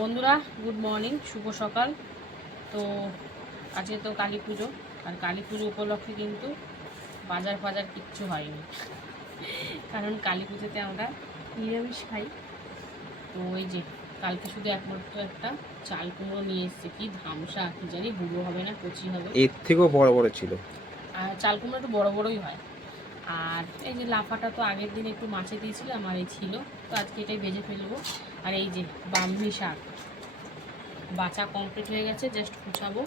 বন্ধুরা good morning শুভ সকাল। তো আজকে তো কালী পুজো আর কালী পুজো উপলক্ষে কিন্তু বাজার ফাজার কিচ্ছু হয়নি। কারণ কালী পুজোতে আমরা নিরামিষ খাই। তো ওই যে কালকে শুধু একমাত্র একটা চাল কুমড়ো নিয়ে এসছে। কি ধামসা কি জানি বুড়ো হবে না কচি হবে। এর থেকেও বড় বড় ছিল। আর চাল কুমড়ো একটু বড় বড়ই হয়। আর এই যে লাফাটা তো আগের দিন একটু মাছে দিয়েছিলাম আর এই ছিল। তো আজকে এটাই ভেজে ফেলব। আর এই যে বামনি শাক। বাচা কমপ্লিট হয়ে গেছে জাস্ট কুচাবো।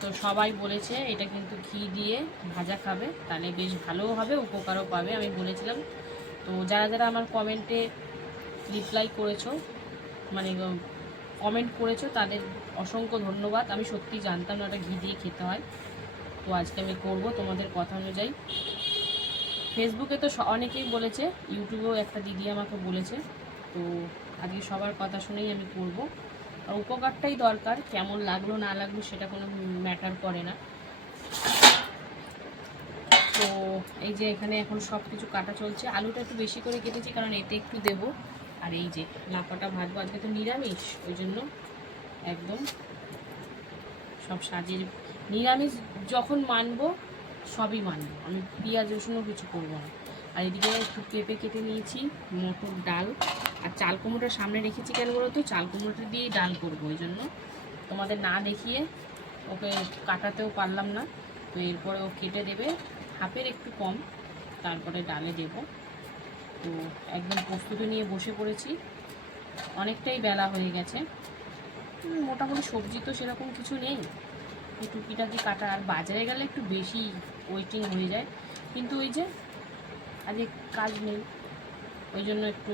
তো সবাই বলেছে এটা কিন্তু ঘি দিয়ে ভাজা খাবে, তাহলে বেশ ভালোও হবে, উপকারও পাবে, আমি বলেছিলাম। তো যারা যারা আমার কমেন্টে রিপ্লাই করেছ মানে কমেন্ট করেছ, তাদের অসংখ্য ধন্যবাদ। আমি সত্যি জানতাম না ওটা ঘি দিয়ে খেতে হয়। তো আজকে আমি করব তোমাদের কথা অনুযায়ী। ফেসবুকে তো অনেকেই বলেছে ইউটিউবেও একটা দিদি আমাকে বলেছে। তো আজকে সবার কথা শুনেই আমি করব। আর উপকারটাই দরকার, কেমন লাগল, না লাগল সেটা কোনো ম্যাটার করে না। তো এই যে এখানে এখন সব কিছু কাটা চলছে। আলুটা একটু বেশি করে কেটেছি কারণ এতে একটু দেবো। আর এই যে লাফাটা ভাজবো, আজকে তো নিরামিষ, ওই জন্য একদম সব সাজিয়ে নিরামিষ যখন মানবো, সবই মানবো। আমি পেঁয়াজ রসুনও কিছু করব না। আর এদিকে একটু পেঁপে কেটে নিয়েছি, মটর ডাল। আর চাল কুমড়োটা সামনে রেখেছি কেন বলো তো? চাল কুমড়োটা দিয়েই ডাল করব, ওই জন্য। তোমাদের না দেখিয়ে ওকে কাটাতেও পারলাম না। তো এরপরে ও কেটে দেবে, হাফের একটু কম, তারপরে ডালে দেব। তো একদম প্রস্তুতি নিয়ে বসে পড়েছি। অনেকটাই বেলা হয়ে গেছে। মোটামুটি সবজি তো সেরকম কিছু নেই। টুকিটাকি কাটা, আর বাজারে গেলে একটু বেশি ওয়েটিং হয়ে যায়। কিন্তু ওই যে আজকে কাজ নেই, ওই জন্য একটু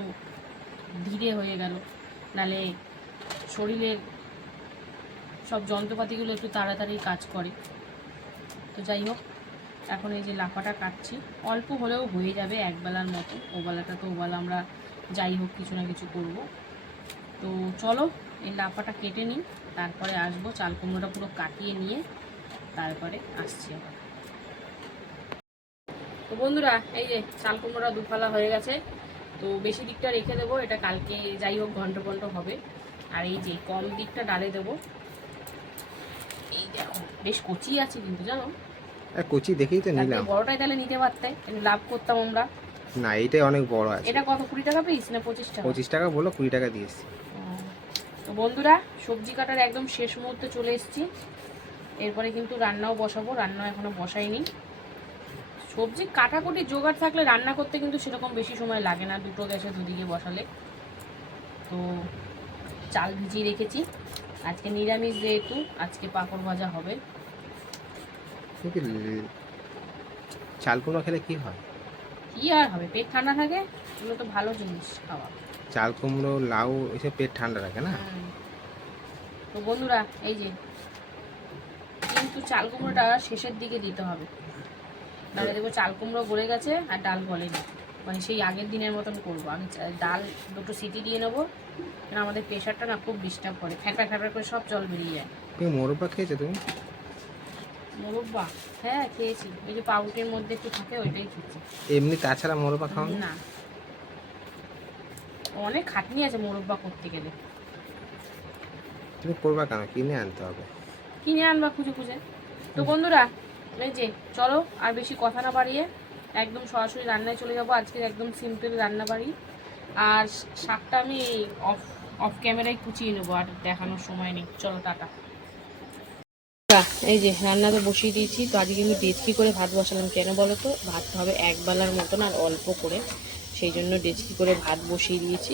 ধীরে হয়ে গেল। নালে শরীরের সব যন্ত্রপাতিগুলো একটু তাড়াতাড়ি কাজ করে। তো যাই হোক, এখন এই যে লাফাটা কাটছি। অল্প হলেও হয়ে যাবে একবেলার মতো। ওবেলাটা তো ওবেলা আমরা যাই হোক, কিছু না কিছু করব। তো চলো, এই লাফাটা কেটে নিই। তারপরে আসব, চাল কুমড়োটা পুরো কাটিয়ে নিয়ে তারপরে আসছি তো বন্ধুরা, এই যে চাল কুমড়োটা দুফালা হয়ে গেছে। তো বেশি দিকটা রেখে দেবো এটা কালকে যাই হোক ঘন্ট ঘন্ট হবে। আর এই যে কম দিকটা ডালে দেবো। এই দেখো বেশ কচি আছে কিন্তু জানো? কচি দেখেই তো নিলাম। বড়টাই তাহলে নিতে পারতে লাভ করতাম আমরা। না এইটাই অনেক বড় আছে। এটা কত কুড়ি টাকা পিস না পঁচিশ টাকা? পঁচিশ টাকা বলো কুড়ি টাকা দিয়েছি। তো বন্ধুরা সবজি কাটার একদম শেষ মুহূর্তে চলে এসেছি। এরপরে কিন্তু রান্নাও বসাবো রান্না এখনও বসাইনি। সবজি কাটাকুটি জোগাড় থাকলে রান্না করতে কিন্তু সেরকম বেশি সময় লাগে না দুটো গ্যাসে দুদিকে বসালে। তো চাল ভিজিয়ে রেখেছি। আজকে নিরামিষ যেহেতু আজকে পাঁপড় ভাজা হবে। চাল কুমড়ো খেলে কি হয়? কি আর হবে? পেট ঠান্ডা থাকে এগুলো তো ভালো জিনিস খাওয়া। চাল কুমড়ো লাউ এসব পেট ঠান্ডা রাখে না? তো বন্ধুরা এই যে কিন্তু চাল কুমড়োটা শেষের দিকে দিতে হবে। নাহলে দেখব চাল কুমড়ো গলে গেছে আর ডাল গলেনি। মানে সেই আগের দিনের মতন করব। আমি ডাল দুটো সিটি দিয়ে নেব। কারণ আমাদের প্রেশারটা না খুব ডিস্টার্ব করে। ফ্যাঁকড়া ফ্যাঁকড়া করে সব জল বেরিয়ে যায়। তুমি মোরব্বা খেয়েছো তুমি? মোরব্বা হ্যাঁ খেয়েছি। ওই যে পাউরুটির মধ্যে একটু থাকে ওইটাই খেয়েছি। এমনি তাছাড়া মোরব্বা খাও না না। অনেক খাটনি আছে মোরব্বা করতে গেলে। তুমি করবা কেন? কিনে আনতে হবে। কিনে আনবা খুঁজে খুঁজে। তো বন্ধুরা এই যে, চলো আর বেশি কথা না বাড়িয়ে একদম সরাসরি রান্নায় চলে যাব। আজকে একদম সিম্পল রান্না বাড়ি আর শাকটা আমি অফ অফ ক্যামেরায় কুচিয়ে নেব, আর দেখানোর সময় নেই। চলো, টাটা। এই যে, রান্না তো বসিয়ে দিয়েছি। তো আজকে কিন্তু ডেচকি করে ভাত বসালাম। কেন বলো তো? ভাত হবে এক বেলার মতন আর অল্প করে। সেই জন্য ডেচকি করে ভাত বসিয়ে দিয়েছি।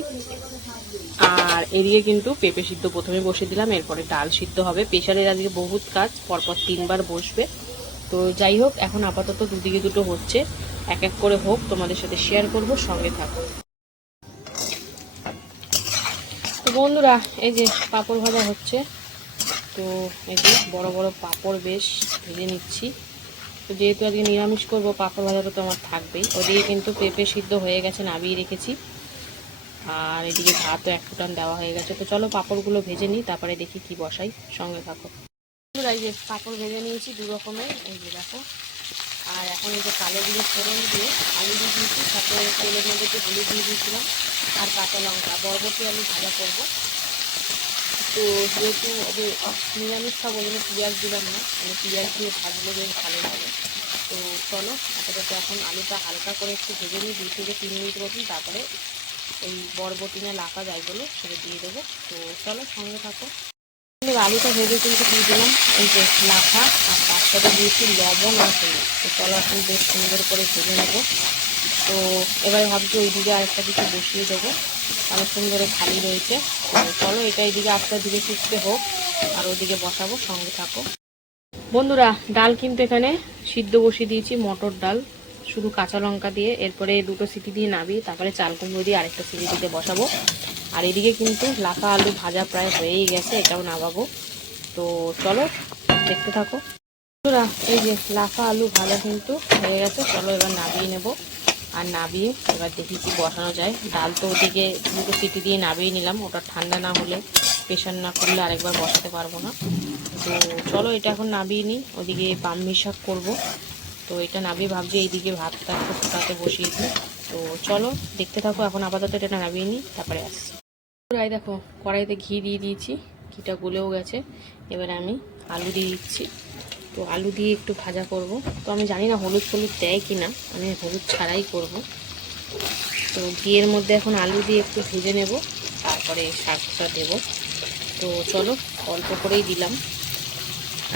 আর এদিকে কিন্তু পেঁপে সিদ্ধ প্রথমে বসিয়ে দিলাম। এরপরে ডাল সিদ্ধ হবে। প্রেশারের আজকে বহুত কাজ। পরপর তিনবার বসবে। তো যাই হোক, এখন আপাতত দুদিকে দুটো হচ্ছে। এক এক করে হোক, তোমাদের সাথে শেয়ার করব, সঙ্গে থাকো। তো বন্ধুরা, এই যে পাঁপড় ভাজা হচ্ছে, তো এই যে বড় বড় পাঁপড় বেশ ভেজে নিচ্ছি। তো যেহেতু আজকে নিরামিষ করব, পাঁপড় ভাজাটা তো আমার থাকবেই। ওদিকে কিন্তু পেঁপে সিদ্ধ হয়ে গেছে, নাবিয়ে রেখেছি। আর এদিকে ভাতও এক ফুটান দেওয়া হয়ে গেছে। তো চলো পাঁপড়গুলো ভেজে নিই, তারপরে দেখি কি বসাই। সঙ্গে থাকো। বন্ধুরা, এই যে পাঁপড় ভেজে নিয়েছি দু রকমের এই যে দেখো। আর এখন এই যে কালো দিয়ে ফোড়ন দিয়ে আলু দিয়ে দিয়েছি সাথে তেলের মধ্যে একটু হলুদ দিয়ে দিয়েছিলাম আর কাঁচা লঙ্কা বরবটি আলু ভাজা করব। তো যেহেতু নিরামিষ খাব ওই জন্য পেঁয়াজ দিলাম না মানে পেঁয়াজ দিয়ে ভাজলে বেশ ভালো লাগে। তো চলো আপাতত এখন আলুটা হালকা করে একটু ভেজে নিই দুই থেকে তিন মিনিট মতন তারপরে ওই বরবটি না লাফা যাইগুলো সেটা দিয়ে দেবো। তো চলো সঙ্গে থাকো। আলুটা ভেজে কিন্তু দিয়ে দিলাম। এই যে লাফা আর তার সাথে দিয়েছি লবণ আর তো চলো এখন বেশ সুন্দর করে ভেজে নেব। তো এবার ভাবছি ওই দিকে আরেকটা কিছু বসিয়ে দেবো। অনেকক্ষণ ধরে খালি রয়েছে। চলো এটা এইদিকে আস্তে ধীরে সুস্থে হোক আর ওদিকে বসাবো, সঙ্গে থাকো। বন্ধুরা, ডাল কিন্তু এখানে সিদ্ধ বসিয়ে দিয়েছি, মটর ডাল। শুধু কাঁচা লঙ্কা দিয়ে, এরপরে দুটো সিটি দিয়ে নাবিয়ে তারপরে চাল কুমড়ো দিয়ে আরেকটা সিটি দিতে বসাবো। আর এদিকে কিন্তু লাফা আলু ভাজা প্রায় হয়েই গেছে, এটাও নামাবো। তো চলো, দেখতে থাকো। বন্ধুরা, এই যে লাফা আলু ভাজা কিন্তু হয়ে গেছে, চলো এবার নাবিয়ে নেব। আর নাবিয়ে এবার দেখি কি বসানো যায়। ডাল তো ওদিকে দুটো সিটি দিয়ে নাবিয়ে নিলাম, ওটা ঠান্ডা না হলে প্রেশার না করলে আরেকবার বসাতে পারব না। তো চলো, এটা এখন নাবিয়ে নিই, ওদিকে বাম্মি শাক করব। তো এটা নাবিয়ে ভাবছি, এইদিকে ভাতটা একটু ফুটাতে বসিয়ে দিই। তো চলো, দেখতে থাকো, এখন আপাতত এটা নাবিয়ে নিই, তারপরে আসছি। রাই দেখো, কড়াইতে ঘি দিয়ে দিয়েছি, ঘিটা গলেও গেছে। এবারে আমি আলু দিয়ে দিচ্ছি। তো আলু দিয়ে একটু ভাজা করব। তো আমি জানি না হলুদ হলুদ দেয় কি না আমি হলুদ ছাড়াই করব। তো ঘিয়ের মধ্যে এখন আলু দিয়ে একটু ভেজে নেব, তারপরে শাকটা দেব। তো চলো, অল্প করেই দিলাম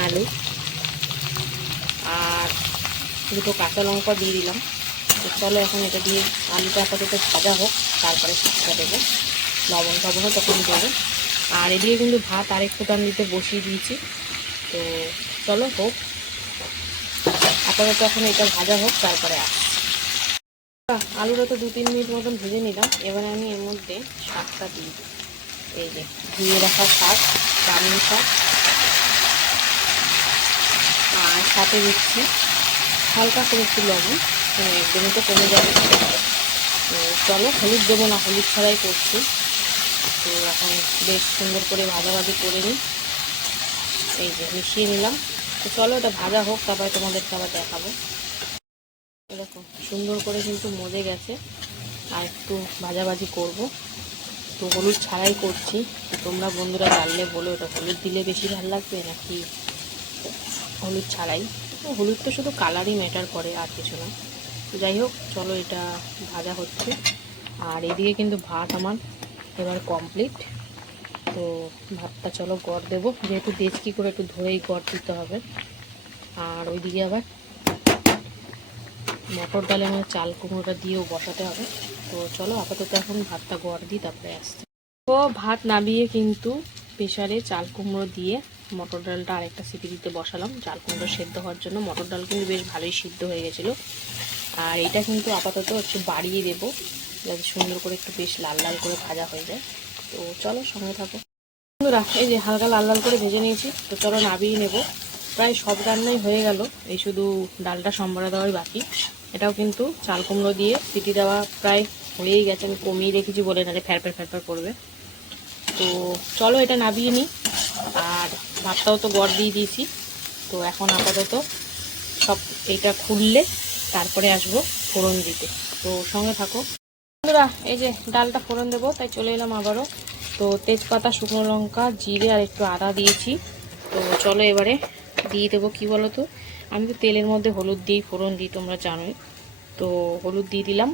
আলু। আর দুটো কাঁচা লঙ্কা দিয়ে দিলাম। তো চলো এখন এটা দিয়ে আলুটা আপাতত ভাজা হোক, তারপরে শাকটা দেবো। লবণ টবণও তখন দেবো। আর এদিকে কিন্তু ভাত আরেক ফোটান দিতে বসিয়ে দিয়েছি। তো চলো হোক। আপাতত এখন এটা ভাজা হোক, তারপরে আস আলুটা তো দু তিন মিনিট মতন ভেজে নিলাম। এবারে আমি এর মধ্যে শাকটা দিই এই যে, ধুয়ে রাখা শাক চাউমিন শাক আর সাথে দিচ্ছি হালকা করে একটু লবণ। মানে একদমই তো কমে যাবে। তো চলো, হলুদ দেবো না, হলুদ ছাড়াই করছি। তো এখন বেশ সুন্দর করে ভাজাভাজি করে নিই। এই যে মিশিয়ে নিলাম। তো চলো এটা ভাজা হোক, তারপরে তোমাদেরকে আবার দেখাবো। এরকম সুন্দর করে কিন্তু মজে গেছে। আর একটু ভাজাভাজি করব। তো হলুদ ছাড়াই করছি। তোমরা বন্ধুরা জানলে বলো ওটা হলুদ দিলে বেশি ভালো লাগবে নাকি হলুদ ছাড়াই? হলুদ তো শুধু কালারই ম্যাটার করে আর কিছু না। যাই হোক, চলো এটা ভাজা হচ্ছে। আর এদিকে কিন্তু ভাত আমার এবার কমপ্লিট তো ভাতটা চলো গড় দেবো। যেহেতু দেশকি করে একটু ধরেই গড় দিতে হবে। আর ওইদিকে আবার মটর ডালে আমার চাল কুমড়োটা দিয়েও বসাতে হবে। তো চলো আপাতত এখন ভাতটা গড় দিই, তারপরে আসছে। তো ভাত নামিয়ে কিন্তু প্রেশারে চাল কুমড়ো দিয়ে মটর ডালটা আরেকটা সিটি দিতে বসালাম। চাল কুমড়ো সেদ্ধ হওয়ার জন্য মটর ডাল কিন্তু বেশ ভালোই সিদ্ধ হয়ে গেছিল। আর এটা কিন্তু আপাতত একটু বাড়িয়ে দেবো। যাতে সুন্দর করে একটু বেশ লাল লাল করে ভাজা হয়ে যায়। তো চলো সঙ্গে থাকো। বন্ধুরা, এই যে হালকা লাল লাল করে ভেজে নিয়েছি, তো চলো নাবিয়ে নেব। প্রায় সব রান্নাই হয়ে গেল, এই শুধু ডালটা সম্বরা দেওয়াই বাকি। এটাও কিন্তু চাল কুমড়ো দিয়ে সিটি দেওয়া প্রায় হয়েই গেছে, আমি কমিয়ে রেখেছি বলে না নালে ফ্যারফ্যার ফ্যারফ্যার করবে। তো চলো এটা নাবিয়ে নিই। আর ভাতটাও তো গড় দিয়ে দিয়েছি। তো এখন আপাতত সব এটা খুললে তারপরে আসব ফোড়ন দিতে। তো সঙ্গে থাকো। বন্ধুরা, এই যে ডালটা ফোড়ন দেবো, তাই চলে এলাম আবারও। তো তেজপাতা, শুকনো লঙ্কা, জিরে আর একটু আদা দিয়েছি। তো চলো এবারে দিয়ে দেবো, কি বলো তো আমি তো তেলের মধ্যে হলুদ দিই, ফোড়ন দিই, তোমরা জানোই। তো হলুদ দিয়ে দিলাম।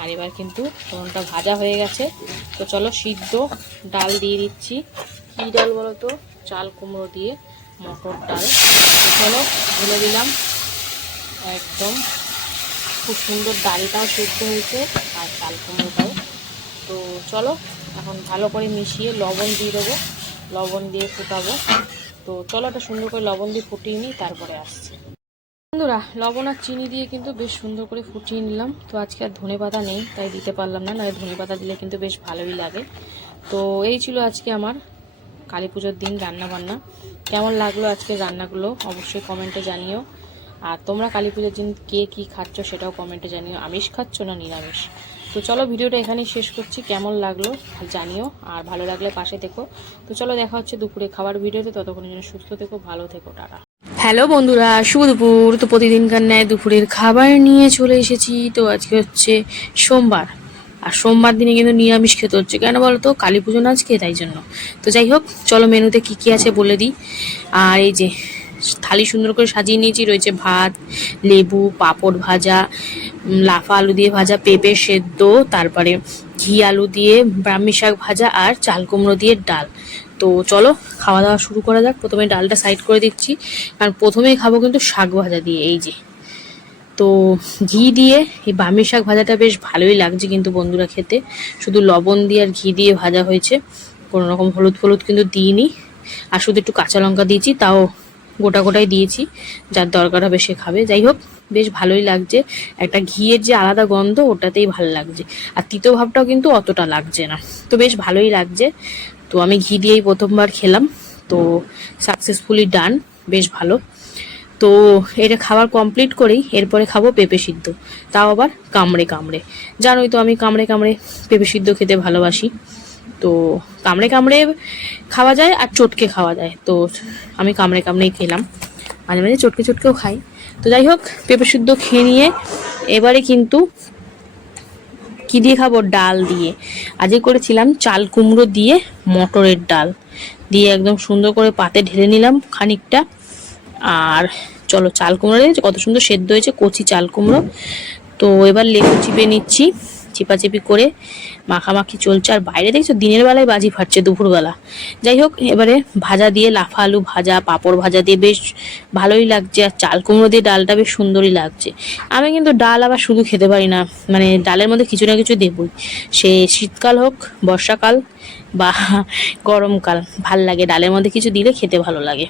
আর এবার কিন্তু ফোড়নটা ভাজা হয়ে গেছে। তো চলো সিদ্ধ ডাল দিয়ে দিচ্ছি। কী ডাল বলো তো চাল কুমড়ো দিয়ে মটর ডাল। চলো ঢেলে দিলাম। একদম খুব সুন্দর ডালটাও সিদ্ধ হয়েছে আর চাল কুমড়োটাও তো চলো, এখন ভালো করে মিশিয়ে লবণ দিয়ে দেবো। লবণ দিয়ে ফুটাবো। তো চলো একটা সুন্দর করে লবণ দিয়ে ফুটিয়ে নিই, তারপরে আসছি। বন্ধুরা, লবণ আর চিনি দিয়ে কিন্তু বেশ সুন্দর করে ফুটিয়ে নিলাম। তো আজকে আর ধনে পাতা নেই, তাই দিতে পারলাম না। নয় ধনে পাতা দিলে কিন্তু বেশ ভালোই লাগে। তো এই ছিল আজকে আমার কালী পুজোর দিন রান্না বান্না কেমন লাগল আজকে রান্নাগুলো অবশ্যই কমেন্টে জানিও। আর তোমরা কালী পুজোর দিন কে কী খাচ্ছ সেটাও কমেন্টে জানিও। আমিষ খাচ্ছ না নিরামিষ? তো চলো ভিডিওটা এখানেই শেষ করছি। কেমন লাগল জানিও। আর ভালো লাগলে পাশে থেকো। তো চলো দেখা হচ্ছে দুপুরে খাবার ভিডিওতে। ততক্ষণের জন্য সুস্থ থেকো, ভালো থেকো, টাটা। হ্যালো বন্ধুরা, শুভ দুপুর। তো প্রতিদিনকার ন্যায় দুপুরের খাবার নিয়ে চলে এসেছি। তো আজকে হচ্ছে সোমবার। আর সোমবার দিনে কিন্তু নিরামিষ খেতে হচ্ছে। কেন বলো তো কালী পুজো না আজকে, তাই জন্য। তো যাই হোক, চলো মেনুতে কি কি আছে বলে দিই। আর এই যে থালি সুন্দর করে সাজিয়ে নিয়েছি। রয়েছে ভাত, লেবু, পাঁপড় ভাজা লাফা আলু দিয়ে ভাজা, পেঁপে সেদ্ধ, তারপরে ঘি আলু দিয়ে, ব্রাহ্মী শাক ভাজা আর চাল কুমড়ো দিয়ে ডাল। তো চলো, খাওয়া দাওয়া শুরু করা যাক। প্রথমে ডালটা সাইড করে দিচ্ছি। কারণ প্রথমেই খাব কিন্তু শাক ভাজা দিয়ে, এই যে। তো ঘি দিয়ে এই বামি শাক ভাজাটা বেশ ভালোই লাগছে কিন্তু বন্ধুরা খেতে। শুধু লবণ দিয়ে আর ঘি দিয়ে ভাজা হয়েছে। কোনো রকম হলুদ ফলুদ কিন্তু দিইনি। আর শুধু একটু কাঁচা লঙ্কা দিয়েছি, তাও গোটা গোটাই দিয়েছি। যার দরকার হবে সে খাবে। যাই হোক, বেশ ভালোই লাগছে। একটা ঘিয়ের যে আলাদা গন্ধ, ওটাতেই ভালো লাগছে। আর তিতো ভাবটাও কিন্তু অতটা লাগছে না। তো বেশ ভালোই লাগছে। তো আমি ঘি দিয়েই প্রথমবার খেলাম। তো সাকসেসফুলি ডান বেশ ভালো। তো এটা খাবার কমপ্লিট করেই এরপরে খাব পেঁপে সিদ্ধ। তাও আবার কামড়ে কামড়ে। জানোই তো আমি কামড়ে কামড়ে পেঁপে সিদ্ধ খেতে ভালোবাসি। তো কামড়ে কামড়ে খাওয়া যায় আর চটকে খাওয়া যায়। তো আমি কামড়ে কামড়েই খেলাম। মাঝে মাঝে চটকে চটকেও খাই। তো যাই হোক, পেঁপে সিদ্ধ খেয়ে নিয়ে এবারে কিন্তু কি দিয়ে খাব? ডাল দিয়ে। আজকে করেছিলাম চাল কুমড়ো দিয়ে মটরের ডাল। দিয়ে একদম সুন্দর করে পাতে ঢেলে নিলাম খানিকটা। আর চলো চাল কুমড়ো দেখেছ কত সুন্দর সেদ্ধ হয়েছে, কচি চাল কুমড়ো। তো এবার লেবু চিপে নিচ্ছি, চিপাচিপি করে। মাখামাখি চলছে। আর বাইরে দেখছ দিনের বেলায় বাজি ফাটছে দুপুরবেলা। যাই হোক, এবারে ভাজা দিয়ে লাফা আলু ভাজা, পাঁপড় ভাজা দিয়ে বেশ ভালোই লাগছে। আর চাল কুমড়ো দিয়ে ডালটা বেশ সুন্দরই লাগছে। আমি কিন্তু ডাল আবার শুধু খেতে পারি না মানে ডালের মধ্যে কিছু না কিছু দেবই। সে শীতকাল হোক, বর্ষাকাল বা গরমকাল, ভালো লাগে। ডালের মধ্যে কিছু দিলে খেতে ভালো লাগে।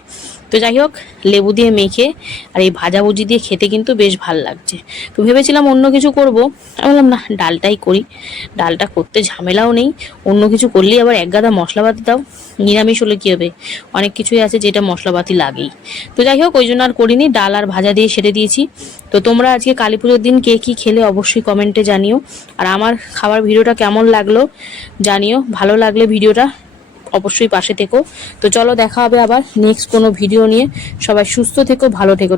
তো যাই হোক, লেবু দিয়ে মেখে আর এই ভাজাভুজি দিয়ে খেতে কিন্তু বেশ ভালো লাগছে। তো ভেবেছিলাম অন্য কিছু করব। আমি বললাম, না, ডালটাই করি। ডালটা করতে ঝামেলাও নেই। অন্য কিছু করলেই আবার এক গাদা মশলাপাতি দাও। নিরামিষ হলে কী হবে? অনেক কিছুই আছে যেটা মশলাপাতি লাগেই। তো যাই হোক, ওই জন্য আর করিনি। ডাল আর ভাজা দিয়ে সেরে দিয়েছি। তো তোমরা আজকে কালী পুজোর দিন কে কী খেলে অবশ্যই কমেন্টে জানিও। আর আমার খাবার ভিডিওটা কেমন লাগল জানিও। ভালো লাগলে ভিডিওটা অবশ্যই পাশে থেকো। তো চলো দেখা হবে আবার নেক্সট কোনো ভিডিও নিয়ে। সবাই সুস্থ থেকো, ভালো থেকো।